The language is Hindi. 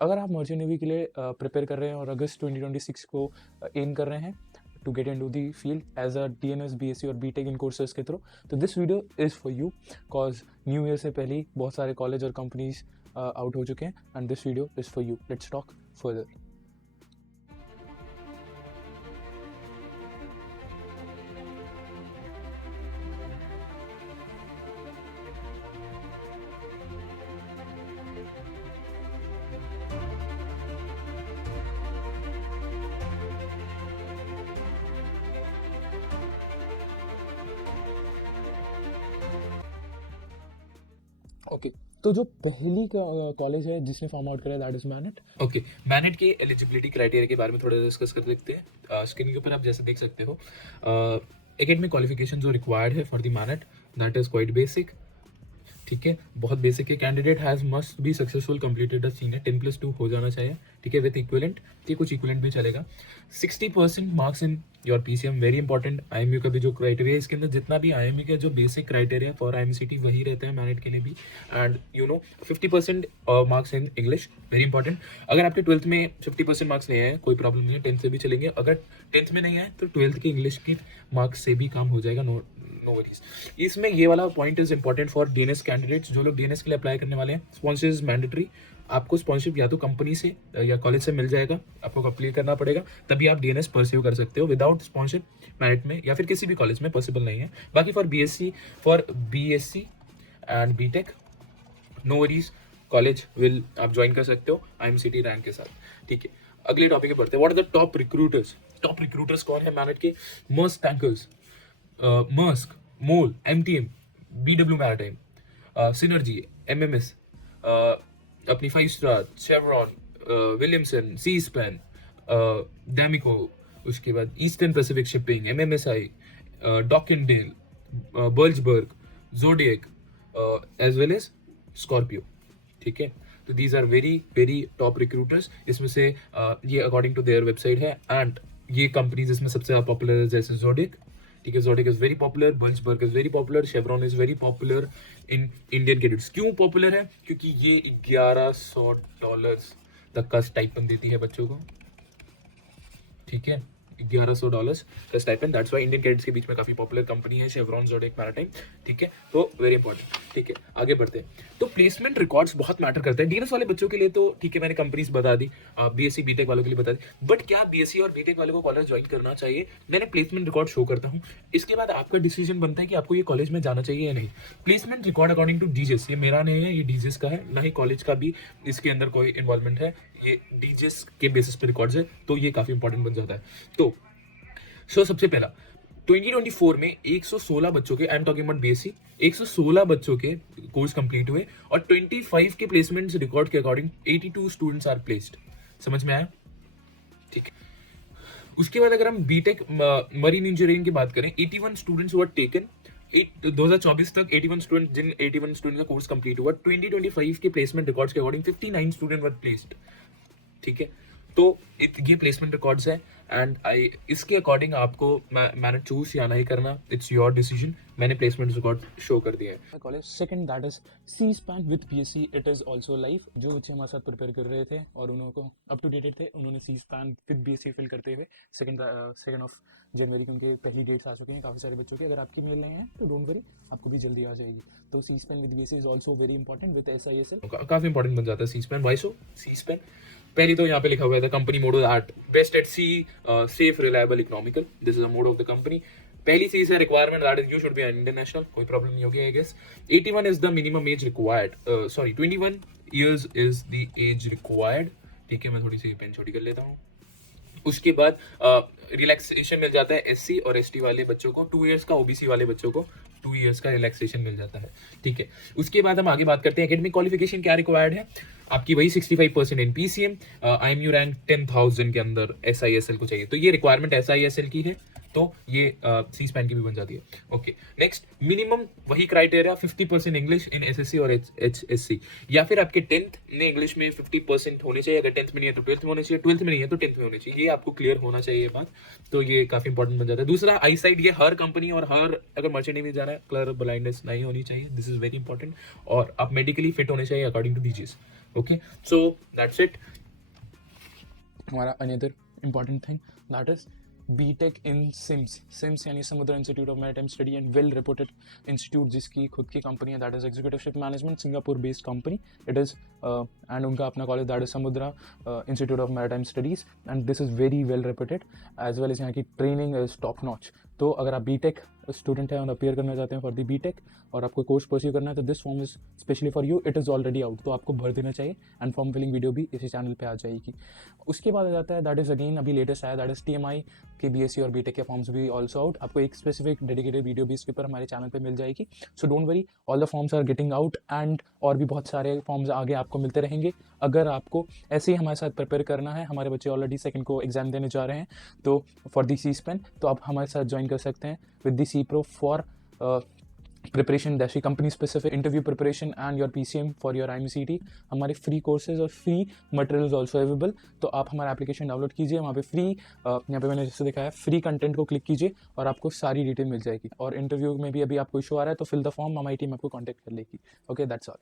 अगर आप मर्चेंट नेवी के लिए प्रिपेयर कर रहे हैं और अगस्त 2026 को एम कर रहे हैं to get into the field as a DNS BSc और BTech इन कोर्सेज के थ्रू, तो this video is for you, cause new year से पहले ही बहुत सारे कॉलेज और कंपनीज आउट हो चुके हैं and this video is for you. Let's talk further. Okay, तो जो पहली कॉलेज है जिसने फॉर्म आउट करा that is MANET. Okay, MANET के एलिजिबिलिटी क्राइटेरिया के बारे में थोड़ा डिस्कस कर देखते हैं. स्क्रीन के ऊपर आप जैसे देख सकते हो, एकेडमिक क्वालिफिकेशन जो रिक्वायर्ड है for the MANET, that is quite basic. ठीक है, बहुत बेसिक है. Candidate has must be successful completed a senior 10+2 हो जाना चाहिए. ठीक है, विथ इक्विवेलेंट. ठीक, कुछ इक्विवेलेंट भी चलेगा. 60% marks in your PCM, very important. IMU का भी जो क्राइटेरिया है, इसके अंदर जितना भी IMU का जो बेसिक क्राइटेरिया फॉर IMCT वही रहता है मैनेट के लिए भी. And 50% marks in English, very important. अगर आपके 12th में 50% मार्क्स नहीं आए, कोई प्रॉब्लम नहीं है, 10th से भी चलेंगे. अगर 10th में नहीं आए तो 12th के इंग्लिश की मार्क्स से भी काम हो जाएगा. No worries. इसमें ये वाला point is important for DNS candidates. जो लोग DNS के लिए अप्लाई करने वाले हैं, स्पॉन्सर इज मैंडेटरी. आपको स्पॉन्सरशिप या तो कंपनी से या कॉलेज से मिल जाएगा, आपको अप्लाई करना पड़ेगा, तभी आप DNS परस्यू कर सकते हो. विदाउट स्पॉन्सरशिप मैरिट में या फिर किसी भी कॉलेज में पॉसिबल नहीं है. बाकी for BSc and BTech, no worries, college will आप ज्वाइन कर सकते हो IMCT रैंक के साथ. ठीक है, अगले टॉपिक पे बढ़ते हैं. What are the top recruiters? Top recruiters कौन है मैनेट के? Maersk tankers, Maersk, MOL, MTM, BW maritime, Synergy, MMS, अपनी 5 star, Chevron, Williamson, Seaspan, Damico, उसके बाद Eastern Pacific shipping, MMSI, Dockendale, Burlsberg, Zodiac, as well as Scorpio. ठीक है, तो these are very very top recruiters. इसमें से ये अकॉर्डिंग टू देयर वेबसाइट है. एंड ये कंपनीज इसमें सबसे ज़्यादा पॉपुलर है, जैसे जोडियक. ठीक है, Zodiac is very popular, Burlsberg is very popular, Chevron is very popular in Indian cadets. क्यों पॉपुलर है? क्योंकि ये $1100 तक का स्टाइपेंड देती है बच्चों को. ठीक है, $1100 का stipend. That's why Indian cadets के बीच में काफी पॉपुलर कंपनी है शेवरॉन, जोडियक, मैरिटाइम. ठीक है, तो वेरी इंपॉर्टेंट. ठीक है, आगे बढ़ते हैं. तो प्लेसमेंट रिकॉर्ड्स बहुत मैटर करते हैं. DNS वाले बच्चों के लिए तो ठीक है, मैंने कंपनीज बता दी. BSc BTech वालों के लिए बता दी. बट क्या BSc और BTech वालों को कॉलेज ज्वाइन करना चाहिए? मैंने प्लेसमेंट रिकॉर्ड शो करता हूँ. इसके बाद आपका डिसीजन बनता है कि आपको ये कॉलेज में जाना चाहिए या नहीं. Placement record according to DGS, ये मेरा नहीं है, ये DGS का है, ना ही कॉलेज का भी इसके अंदर कोई इन्वॉल्वमेंट है. ये DGS के बेसिस पे रिकॉर्ड्स है, तो ये काफी इंपॉर्टेंट बन जाता है. तो सबसे पहला 2024 में 116 बच्चों के, I am talking about BSc, 116 बच्चों के कोर्स कंप्लीट हुए और 25 के प्लेसमेंट्स रिकॉर्ड के अकॉर्डिंग 82 स्टूडेंट्स आर प्लेस्ड. समझ में आया? ठीक है. उसके बाद अगर हम BTech मरीन इंजीनियरिंग की बात करें, 81 स्टूडेंट्स वर टेकन. 2024 तक 81 स्टूडेंट, जिन 81 स्टूडेंट का कोर्स कंप्लीट हुआ, 2025 के प्लेसमेंट रिकॉर्ड्स के अकॉर्डिंग 59 स्टूडेंट वर प्लेस्ड. ठीक है, तो ये प्लेसमेंट रिकॉर्ड्स है. एंड इसके अकॉर्डिंग आपको मैंने चूज या नहीं करना, इट्स योर डिसीजन. मैंने प्लेसमेंट रिकॉर्ड शो कर दिया है. College second that is Seaspan with PSc. It is also live. जो बच्चे हमारे साथ प्रिपेयर कर रहे थे और उनको अप टू डेटेड थे, उन्होंने सी स्पैन विद BSc फिल करते हुए सेकंड ऑफ जनवरी की उनके पहली डेट्स आ चुके हैं काफ़ी सारे बच्चों की. अगर आपकी मेल नहीं है तो डोंट वरी, आपको भी जल्दी आ जाएगी. तो Seaspan with BSc is also very important with SISL. काफी इंपॉर्टेंट बन जाता है Seaspan. Why so? Seaspan पहली तो यहाँ पे लिखा हुआ है, the company motto that best at sea, safe, reliable, economical. This is the motto of the company. पहली चीज है requirement, that is you should be an Indian national. कोई प्रॉब्लम नहीं होगी I guess. 81 is the minimum age required. Sorry, 21 years is the age required. ठीक है, मैं थोड़ी सी पेन छोटी कर लेता हूँ. उसके बाद रिलैक्सेशन मिल जाता है SC और ST वाले बच्चों को, 2 years का. OBC वाले बच्चों को 2 years का रिलैक्सेशन मिल जाता है. ठीक है, उसके बाद हम आगे बात करते हैं एकेडमिक क्वालिफिकेशन क्या रिक्वायर्ड है. आपकी वही 65% इन PCM, IMU रैंक 10,000 के अंदर SISL को चाहिए. तो ये रिक्वायरमेंट SISL की है, तो ये सी स्पैन की भी बन जाती है. ओके, नेक्स्ट मिनिमम वही क्राइटेरिया, 50% इंग्लिश इन SSC और HSC, या फिर आपके 10th में इंग्लिश में 50% होने चाहिए. अगर 10th में नहीं है तो 12th में होने चाहिए, 12th में नहीं है तो 10th में होने चाहिए. ये आपको क्लियर होना चाहिए ये बात. तो ये काफी इंपॉर्टेंट बन जाता है. दूसरा, आई साइड, ये हर कंपनी और हर, अगर मर्चेंट नेवी जाना है, कलर ब्लाइंडनेस नहीं होनी चाहिए. This is very important. और आप मेडिकली फिट होने चाहिए according to DGS. Okay, so that's it. हमारा another important thing that is BTech in SIMS यानी Samudra institute of maritime study and well reported institute, जिसकी खुद की कंपनी है, that is executive ship management, Singapore based company it is, and उनका अपना college that is Samudra institute of maritime studies, and this is very well reported as well as यहाँ की ट्रेनिंग इज टॉप नॉच। तो अगर आप बीटेक स्टूडेंट हैं और अपियर करना चाहते हैं फॉर दी बीटेक और आपको कोर्स परस्यू करना है तो this form is specially for you, it is already out, तो आपको भर देना चाहिए एंड फॉर्म फिलिंग वीडियो भी इसी चैनल पे आ जाएगी। उसके बाद आ जाता है दैट इज़ अगेन अभी लेटेस्ट आया, दैट इज़ TMI के BSc और बीटेक के फॉर्म्स भी ऑल्सो आउट। आपको एक स्पेसिफिक डेडिकेटेड वीडियो भी इसके ऊपर हमारे चैनल पे मिल जाएगी, so don't worry, all the forms are getting out and और भी बहुत सारे फॉर्म्स आगे आपको मिलते रहेंगे। अगर आपको ऐसे ही हमारे साथ प्रिपेयर करना है, हमारे बच्चे ऑलरेडी सेकंड को एग्जाम देने जा रहे हैं तो फॉर दी C-SPAN, तो आप हमारे साथ ज्वाइन कर सकते हैं with the CPRO for preparation, that's company specific interview preparation and your PCM for your IMCT। हमारे फ्री कोर्सेज और फ्री मटेरियल्स ऑल्सो अवेलेबल, तो आप हमारा एप्लीकेशन डाउनलोड कीजिए, वहाँ पे फ्री, यहाँ पे मैंने जैसे दिखाया है, फ्री कंटेंट को क्लिक कीजिए और आपको सारी डिटेल मिल जाएगी। और इंटरव्यू में भी अभी आपको इशू आ रहा है तो फिल द फॉर्म, हमारी टीम आपको कॉन्टैक्ट कर लेगी। Okay, that's all.